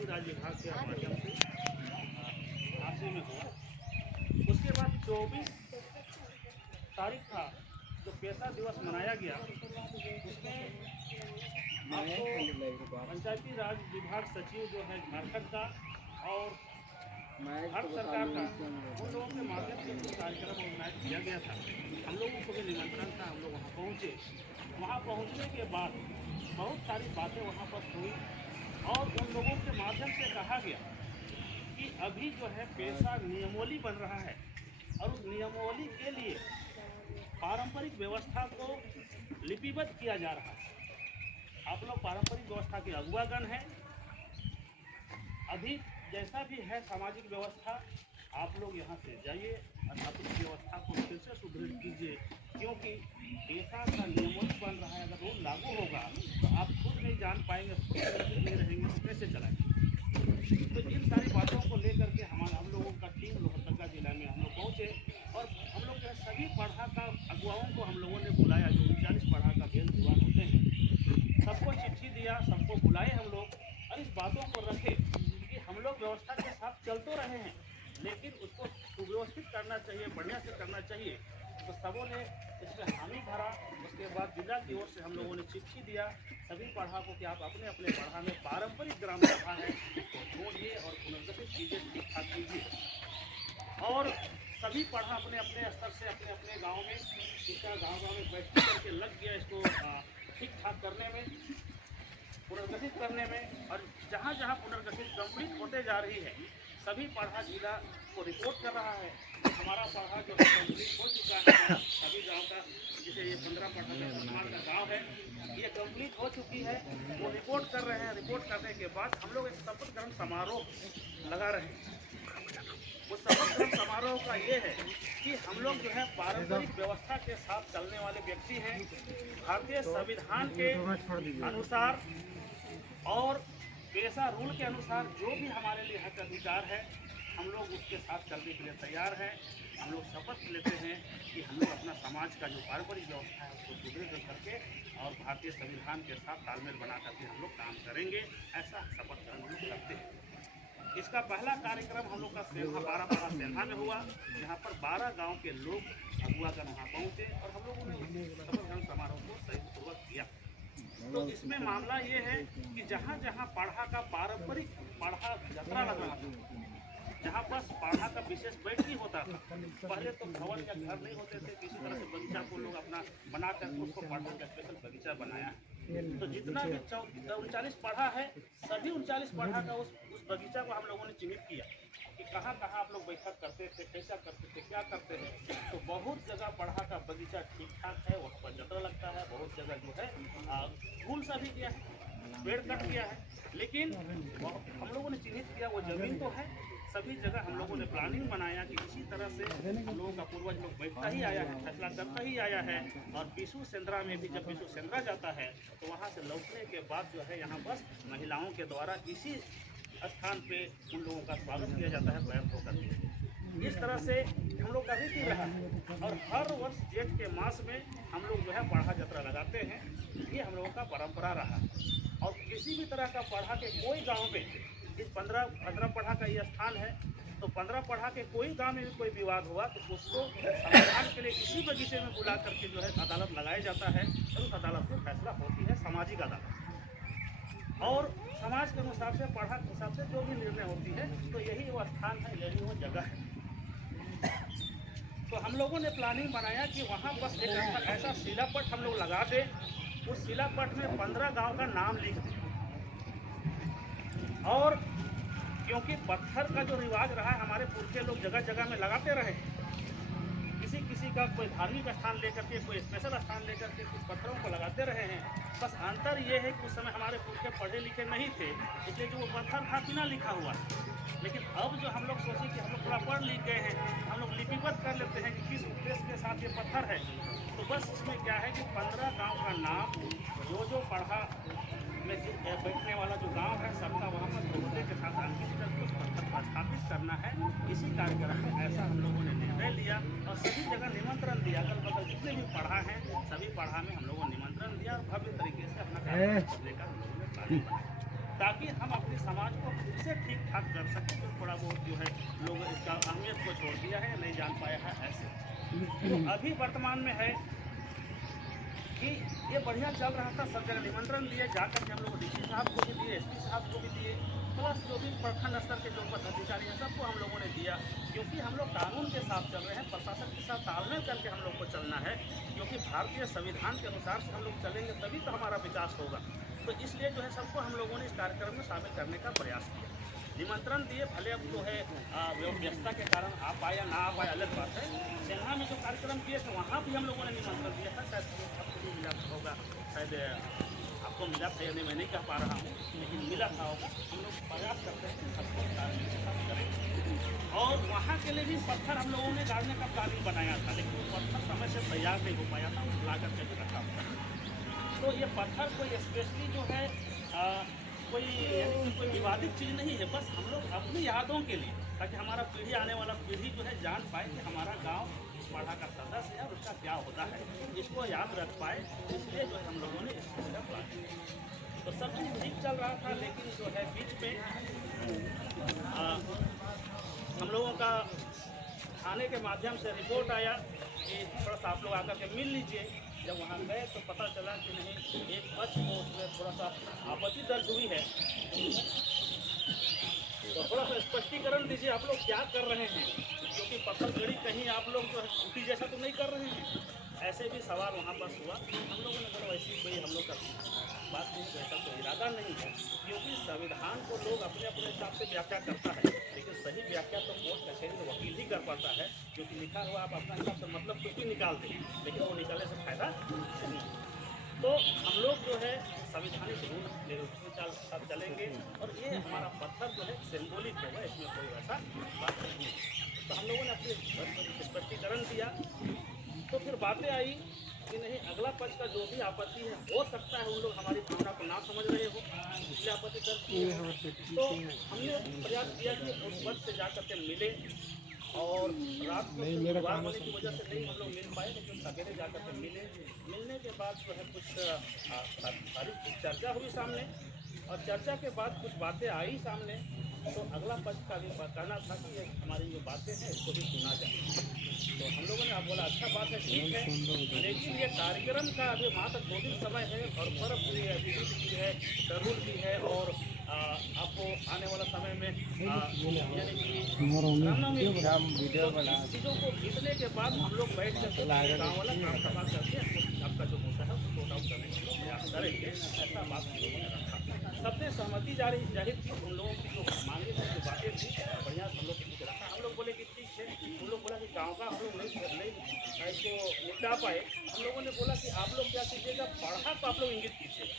पंचायती राज विभाग के माध्यम से झांसी में हुआ। उसके बाद 24 तारीख था जो पेशा दिवस मनाया गया, उसमें आपको पंचायती राज विभाग सचिव जो है झारखंड का और भारत सरकार का उन लोगों के माध्यम से कुछ कार्यक्रम ऑर्गेनाइज किया गया था। हम लोगों को भी निमंत्रण था, हम लोग वहाँ पहुँचे। वहाँ पहुँचने के बाद बहुत सारी बातें वहाँ पर हुई और उन लोगों के माध्यम से कहा गया कि अभी जो है पेशा नियमावली बन रहा है और उस नियमावली के लिए पारंपरिक व्यवस्था को लिपिबद्ध किया जा रहा है। आप लोग पारंपरिक व्यवस्था के अगुवागण हैं। अभी जैसा भी है सामाजिक व्यवस्था, आप लोग यहाँ से जाइए और अपनी व्यवस्था को फिर से सुदृढ़ कीजिए, क्योंकि पेशा का नियमन बन रहा है। अगर रूल लागू होगा तो आप खुद नहीं जान पाएंगे, खुद नहीं रहेंगे तो कैसे चलाएंगे। तो इन सारी बातों को लेकर के हम लोगों का टीम लोहरदगा जिला में हम लोग पहुँचे और हम लोग जो सभी पढ़ा का अगुवाओं को हम लोगों ने बुलाया, जो 39 पढ़ा का बेल दीवान होते हैं, सबको चिट्ठी दिया, सबको बुलाए हम लोग और इस बातों को रखे कि हम लोग व्यवस्था के साथ चल तो रहे हैं, लेकिन उसको सुव्यवस्थित करना चाहिए, बढ़िया से करना चाहिए। तो सबों ने इसमें हामी भरा। उसके बाद जिला की ओर से हम लोगों ने चिट्ठी दिया सभी पढ़ा को कि आप अपने अपने पढ़ा में पारंपरिक ग्राम सभा है तो छोड़िए और पुनर्गठित कीजिए, ठीक ठाक कीजिए। और सभी पढ़ा अपने अपने स्तर से अपने अपने गाँव में इसका गाँव में बैठ करके लग गया इसको ठीक ठाक करने में, पुनर्गठित करने में। और जहाँ जहाँ पुनर्गठित कंप्लीट होते जा रही है, सभी पढ़ा जिला को रिपोर्ट कर रहा है कि हमारा पढ़ा जो है कंप्लीट हो चुका है। सभी गांव का, जैसे ये 15 पढ़ा वर्तमान का गांव है, ये कंप्लीट हो चुकी है, वो रिपोर्ट कर रहे हैं। रिपोर्ट करने के बाद हम लोग एक शपथ ग्रहण समारोह लगा रहे हैं। उस शपथ ग्रहण समारोह का ये है कि हम लोग जो है पारंपरिक व्यवस्था के साथ चलने वाले व्यक्ति हैं। भारतीय संविधान के अनुसार और पेशा रूल के अनुसार जो भी हमारे लिए हक अधिकार है, हम लोग उसके साथ चलने के लिए तैयार हैं। हम लोग शपथ लेते हैं कि हम लोग अपना समाज का जो पारंपरिक व्यवस्था है उसको सुदृढ़ करके और भारतीय संविधान के साथ तालमेल बना करके हम लोग काम करेंगे। ऐसा शपथ ग्रहण हम लोग करते हैं। इसका पहला कार्यक्रम हम लोग का सेंधा 12 सेंधा में हुआ, जहाँ पर 12 गाँव के लोग अगुवागण वहाँ पहुँचे और हम लोगों ने शपथ ग्रहण समारोह को संयुक्तपूर्वक किया। तो इसमें मामला ये है कि जहाँ जहाँ पढ़ा का पारंपरिक पढ़ा यात्रा लग रहा था, जहाँ पर पढ़ा का विशेष बैठकी होता था, पहले तो भवन या घर नहीं होते थे, किसी तरह से बगीचा को लोग अपना बना कर उसको पढ़ा का स्पेशल बगीचा बनाया। तो जितना भी 39 पढ़ा है, सभी 39 पढ़ा का उस बगीचा को हम लोगों ने चिन्हित किया कि कहाँ कहाँ आप लोग बैठक करते थे, कैसा करते थे, क्या करते हैं। तो बहुत जगह पढ़ा का बगीचा ठीक ठाक है, वहाँ पर जतरा लगता है। बहुत जगह जो है फूल सा भी किया है, पेड़ कट किया है, लेकिन हम लोगों ने चिन्हित किया वो जमीन तो है। सभी जगह हम लोगों ने प्लानिंग बनाया कि इसी तरह से हम लोगों का पूर्वज लोग बैठता ही आया है, फैसला करता ही आया है। और पिशु सेंद्रा में भी जब पिशु सेंद्रा जाता है तो वहाँ से लौटने के बाद जो है यहाँ बस महिलाओं के द्वारा इसी स्थान पे उन लोगों का स्वागत किया जाता है पैर धो करके। इस तरह से हम लोग का रीति रहा है और हर वर्ष जेठ के मास में हम लोग जो है पढ़ा यात्रा लगाते हैं। ये हम लोगों का परंपरा रहा। और किसी भी तरह का पढ़ा के कोई गांव में, इस 15 पढ़ा का ये स्थान है, तो 15 पढ़ा के कोई गांव में भी कोई विवाद हुआ तो उसको समाधान के लिए इसी बगीचे में बुला करके जो है अदालत लगाया जाता है और उस अदालत में फैसला होती है, सामाजिक अदालत। और समाज के अनुसार से पढ़ा के हिसाब से जो भी निर्णय होती है, तो यही वो स्थान है, यही वो जगह है। तो हम लोगों ने प्लानिंग बनाया कि वहाँ बस एक ऐसा शिलापट हम लोग लगा दें, उस शिलापट में 15 गांव का नाम लिख दें। और क्योंकि पत्थर का जो रिवाज रहा है, हमारे पुरखे लोग जगह जगह में लगाते रहे, किसी का कोई धार्मिक स्थान लेकर के, कोई स्पेशल स्थान लेकर के कुछ पत्थरों को लगाते रहे हैं। बस अंतर ये है कि उस समय हमारे पुरखे पढ़े लिखे नहीं थे, इसलिए जो वो पत्थर था बिना लिखा हुआ। लेकिन अब जो हम लोग सोचे कि हम लोग थोड़ा पढ़ लिख गए हैं, हम लोग लिपिबद्ध कर लेते हैं कि किस उद्देश्य के साथ ये पत्थर है। तो बस इसमें क्या है कि 15 गाँव का नाम, जो पढ़ा में बैठने वाला जो गांव है, सबका वहाँ पर जोड़ने के साथ अंकित करके उस पत्थर को स्थापित करना है। इसी कार्यक्रम में ऐसा हम लोगों ने निर्णय लिया और सभी जगह निमंत्रण दिया। अगल बगल जितने भी पढ़ा हैं, सभी पढ़ा में हम लोगों ने निमंत्रण दिया और भव्य तरीके से अपना कार्यक्रम करने का हम लोगों ने प्लानिंग बनाया, ताकि हम अपनी समाज को खुद से ठीक ठाक कर सके, तो थोड़ा बहुत जो है लोग इसका अहमियत को छोड़ दिया है, नहीं जान पाया है ऐसे। तो अभी वर्तमान में है कि ये बढ़िया चल रहा था, सब जगह निमंत्रण दिए, जाकर के हम लोग डीसी साहब को भी दिए, एसपी साहब को भी दिए, प्लस जो भी प्रखंड स्तर के जो पदाधिकारी हैं सबको हम लोगों ने दिया, क्योंकि हम लोग कानून के साथ चल रहे हैं, प्रशासन के साथ तालमेल करके हम लोग को चलना है, क्योंकि भारतीय संविधान के अनुसार से हम लोग चलेंगे तभी तो हमारा विकास होगा। तो इसलिए जो है सबको हम लोगों ने इस कार्यक्रम में शामिल करने का प्रयास किया। निमंत्रण दिए, भले अब जो है व्यवस्था के कारण आ पाए या ना आ पाए अलग बात है। सेना में जो कार्यक्रम किए थे वहाँ भी हम लोगों ने निमंत्रण दिया था, शायद आपको भी मिला होगा, शायद आपको मिला था या नहीं मैं नहीं कह पा रहा हूँ, लेकिन मिला था होगा। हम लोग प्रयास करते हैं कि सबको तालमेल के साथ करें, और वहाँ के लिए भी पत्थर हम लोगों ने गाड़ने का प्लानिंग बनाया था, लेकिन वो पत्थर समय से तैयार नहीं हो पाया था, उस लागत का भी रखा हुआ। तो ये पत्थर कोई स्पेशली जो है कोई विवादित चीज़ नहीं है, बस हम लोग अपनी यादों के लिए, ताकि हमारा पीढ़ी आने वाला पीढ़ी जो है जान पाए कि हमारा गांव इस पाढ़ा का सदस्य है और उसका क्या होता है, इसको याद रख पाए, इसलिए जो है हम लोगों ने इस चीज़ का प्लान किया। तो सब चीज़ ठीक चल रहा था, लेकिन जो है बीच में हम लोगों का थाने के माध्यम से रिपोर्ट आया कि थोड़ा सा आप लोग आकर के मिल लीजिए। जब वहाँ गए तो पता चला कि नहीं, एक पक्ष को उसमें थोड़ा सा आपत्ति दर्ज हुई है, तो थोड़ा सा स्पष्टीकरण दीजिए आप लोग क्या कर रहे हैं, क्योंकि पत्थरगड़ी कहीं आप लोग जो है छुट्टी जैसा तो नहीं कर रहे हैं। ऐसे भी सवाल वहाँ पर हुआ, हम लोगों ने बोला वैसी कोई हम लोग का बात नहीं, वैसा कोई इरादा नहीं है, क्योंकि संविधान को लोग अपने अपने हिसाब से व्याख्या करता है, लेकिन सही व्याख्या तो कोर्ट कचहरी में वकील ही कर पाता है, क्योंकि लिखा हुआ आप अपना हिसाब से मतलब कुछ भी निकाल दें, लेकिन वो निकालने से फायदा नहीं। तो हम लोग जो है संविधानिक रूल के साथ चलेंगे, और ये हमारा पत्थर जो है सिंबॉलिक होगा, इसमें कोई वैसा बात नहीं है। तो हम लोगों ने अपने स्पष्टीकरण दिया, तो फिर बातें आई कि नहीं, अगला पक्ष का जो भी आपत्ति है, हो सकता है उन लोग हमारी भावना को ना समझ रहे हो, इसलिए आपत्ति दर्ज की। तो हमने प्रयास किया कि उस पक्ष से जाकर के मिले, और रात को शुरुआत होने की वजह से नहीं हम लोग मिल पाए, लेकिन सवेरे जाकर के मिले। मिलने के बाद जो है कुछ सारी चर्चा हुई सामने, और चर्चा के बाद कुछ बातें आई सामने, तो अगला पक्ष का भी बताना था कि ये हमारी जो बातें हैं इसको भी सुना जाए। तो हम लोगों ने बोला अच्छा बात है, ठीक है, लेकिन ये कार्यक्रम का अभी मात्र 2 दिन समय है, और पर्व भी है, विधि भी है, शेड्यूल भी है, और आपको आने वाला समय में यानी कि रामनवमी चीज़ों को जीतने के बाद हम लोग बैठ करके गाँव वाला काम सभा करके आपका जो होता है उसको सॉर्ट आउट करने के लिए प्रयास करेंगे, ऐसा बात हम लोगों ने रखा। सबने सहमति जाहिर की, उन लोगों की जो मांगे थी, जो बातें थी, बढ़िया हम लोग को रखा। हम लोग बोले कि ठीक है, उन लोग बोला कि गाँव का हम लोग नहीं इसको निपटा पाए। हम लोगों ने बोला कि आप लोग क्या कीजिएगा, पढ़ा तो आप लोग इंगित कीजिएगा,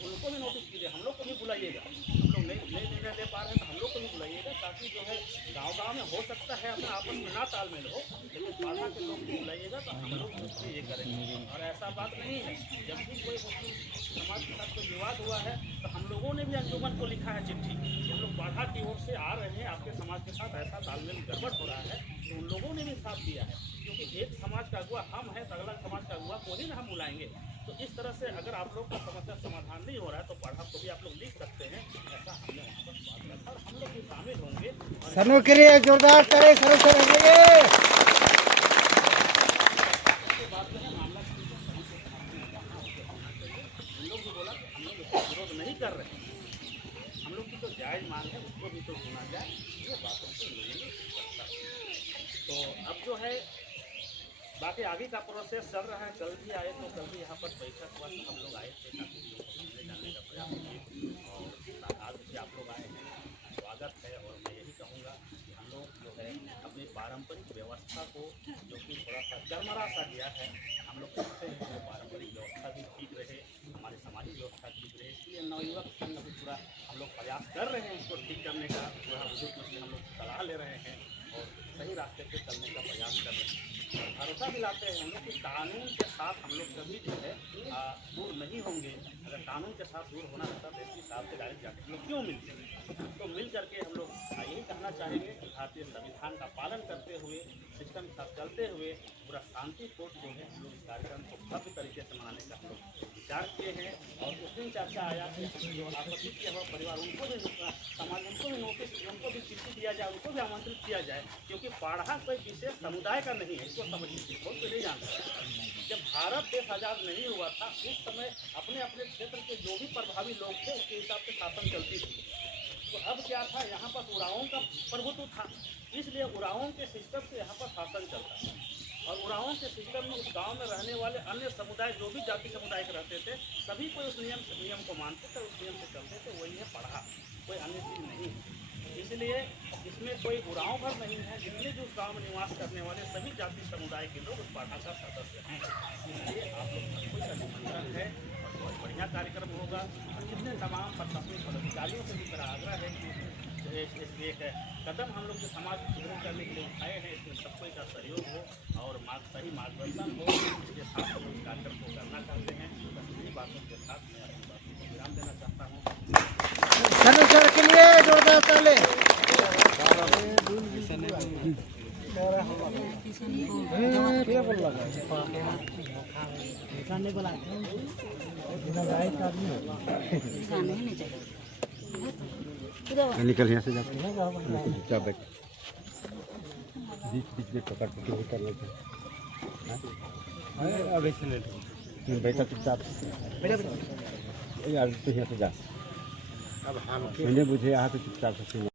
उनको भी नोटिस कीजिए, हम लोग को भी बुलाइएगा, हम लोग नहीं निर्णय ले पा रहे हैं तो हम लोग को भी बुलाइएगा, ताकि जो है गांव में हो सकता है अपना आपस में ना तालमेल हो, लेकिन पाला के लोग को बुलाइएगा तो हम लोग उससे ये करेंगे। और ऐसा बात नहीं है, जब भी कोई मुस्लिम समाज के साथ कोई विवाद हुआ है तो हम लोगों ने भी अंजुमन को लिखा है चिट्ठी कि हम लोग बाढ़ा की ओर से आ रहे हैं, आपके समाज के साथ ऐसा तालमेल गड़बड़ हो रहा है, तो उन लोगों ने भी साथ दिया है, क्योंकि एक समाज का अगुआ हम है तो अगला समाज का अगुआ को ही ना हम बुलाएंगे। तो इस तरह से अगर आप लोग का समस्या समाधान नहीं हो रहा है तो पढ़ा को भी आप लोग लिख सकते हैं, ऐसा हमने वहाँ पर बात रखा, और हम लोग भी शामिल होंगे। सनू के लिए जोरदार ताली सनू से रहिए। बात करें मामला हम लोग भी बोला कि हम लोग इसका विरोध नहीं कर रहे हैं, हम लोग की तो जायज़ मांग है, उसको भी तो सुना जाए, ये बातों को लोगों ने। तो अब जो है बाकी आगे का प्रोसेस चल रहा है। कल भी आए तो कल भी यहाँ पर बैठक हुआ, तो हम लोग आए थे काफ़ी लोगों को मिलने जाने का प्रयास किए, और आज भी आप लोग आए हैं, स्वागत है। और मैं यही कहूँगा कि हम लोग जो है अपनी पारंपरिक व्यवस्था को, जो कि थोड़ा सा चरमरा सा गया है, हम लोग चाहते हैं कि वो पारंपरिक व्यवस्था भी ठीक रहे, हमारी सामाजिक व्यवस्था ठीक रहे, इसलिए नवयुवक संघ भी पूरा हम लोग प्रयास कर रहे हैं इसको ठीक करने का, पूरा बुजुर्ग से हम लोग सलाह ले रहे हैं और सही रास्ते पर चलने का प्रयास कर रहे हैं। भरोसा दिलाते हैं हम लोग कि कानून के साथ हम लोग कभी जो है दूर नहीं होंगे। अगर कानून के साथ दूर होना होता तो एसपी साहब से डायरेक्ट जाके हम लोग क्यों मिलते हैं। तो मिल करके हम लोग यही कहना चाहेंगे कि भारतीय संविधान का पालन करते हुए, सिस्टम के साथ चलते हुए पूरा शांतिपूर्ण जो है हम लोग इस कार्यक्रम को भव्य तरीके से मनाने का हम लोग विचार किए हैं। और उस दिन चर्चा आया कि जो आपत्ति किया हुआ परिवार उनको भी समाज उनको भी नोटिस, उनको भी चिट्ठी दिया जाए, उनको भी आमंत्रित किया जाए, क्योंकि बाढ़ा कोई विशेष समुदाय का नहीं है। इसको समझिए, बहुत पहले जानते हैं जब भारत देश आज़ाद नहीं हुआ था उस समय अपने अपने क्षेत्र के जो भी प्रभावी लोग थे उसके हिसाब से शासन चलती थी। तो अब क्या था, यहाँ पर उराओं का प्रभुत्व था, इसलिए उराओं के सिस्टम से यहाँ पर शासन चलता था। और उराओं के सिस्टम में उस गांव में रहने वाले अन्य समुदाय जो भी जाति समुदाय के रहते थे सभी कोई उस नियम को मानते थे, उस नियम से चलते थे। वही है पढ़ा, कोई अन्य चीज़ नहीं। इसलिए इसमें कोई उराव भर नहीं है, जितने भी उस गाँव में निवास करने वाले सभी जाति समुदाय के लोग उस पढ़ा का सदस्य हैं। इसलिए आप लोग सबको का निमंत्रण है और बहुत बढ़िया कार्यक्रम होगा। और जितने तमाम प्रशासनिक पदाधिकारियों से भी मेरा आग्रह है कि एक कदम हम लोग जो समाज को सुदृढ़ करने के लिए उठाए हैं इसमें सबको का सहयोग हो और सही मार्गदर्शन हो। इसके साथ हम लोग इस कार्यक्रम को करना चाहते हैं। बस इन्हीं बातों के साथ मैं अपनी बातों को विराम देना चाहता हूँ। सर के लिए जोरदार ताली। निकल यहाँ से जाते चुपचाप बैठ बीच बीच में पकड़ पकड़ कर लेते अब ऐसे नहीं बैठा चुपचाप यार तो यहाँ से जा अब हम मैंने बुझे यहाँ पे चुपचाप से